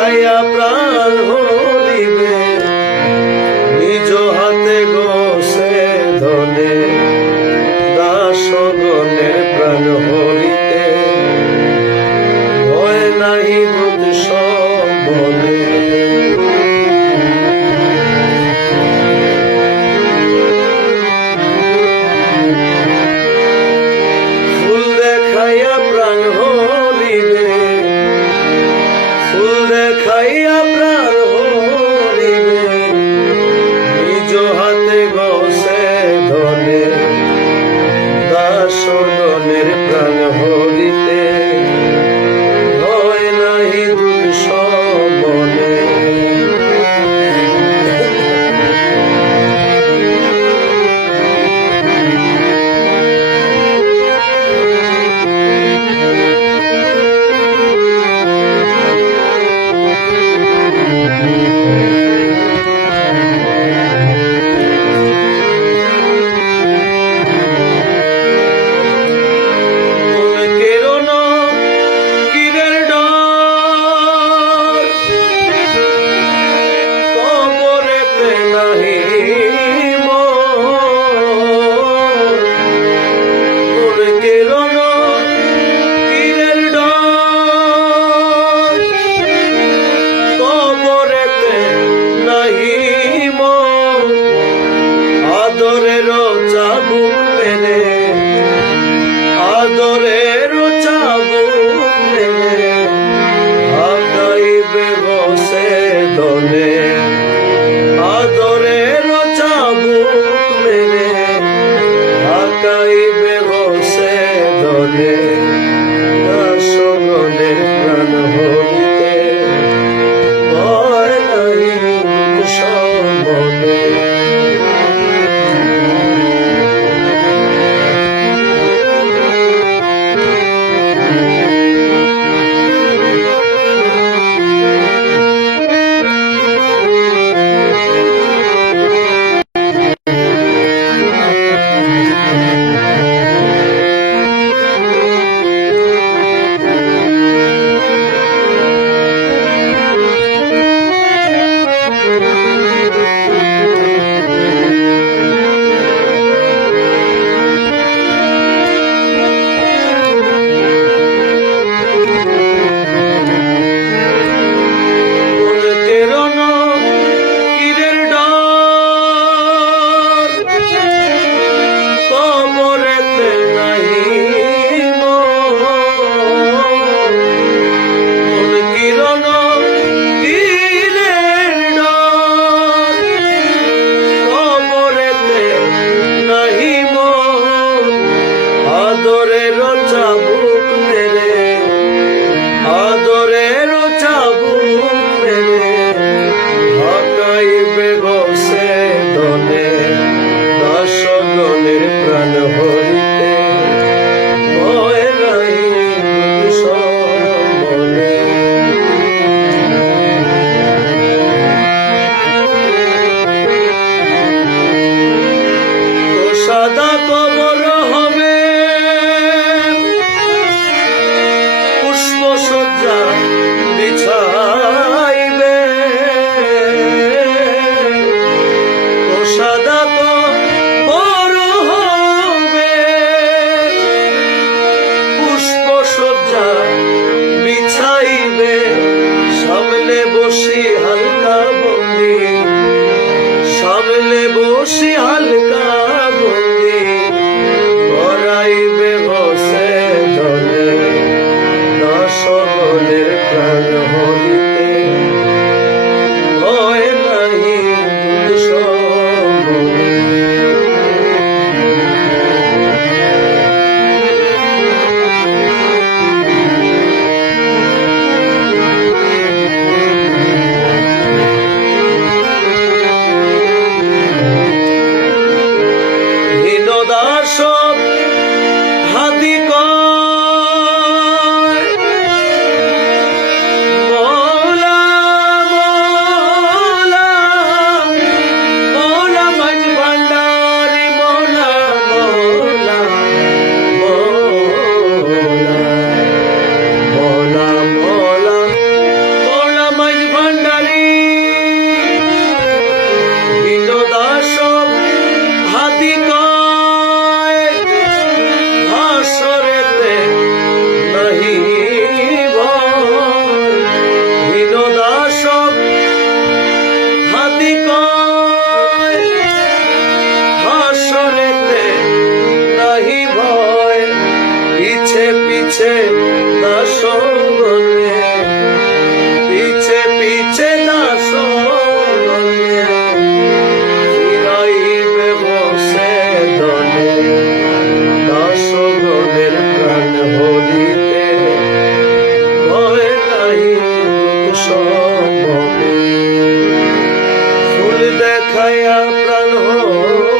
খাইয়া প্রাণ হলিবে নিজ হাতে গো ele সজ্জা বিছাইবে আছে দাসঙ্গনে পিছে পিছে দাসঙ্গনে ফিরাইবে বসে দলে। দাসগণের প্রাণ হরিতে ভয় নাই সমবে ফুল দেখায়া প্রাণ হরিতে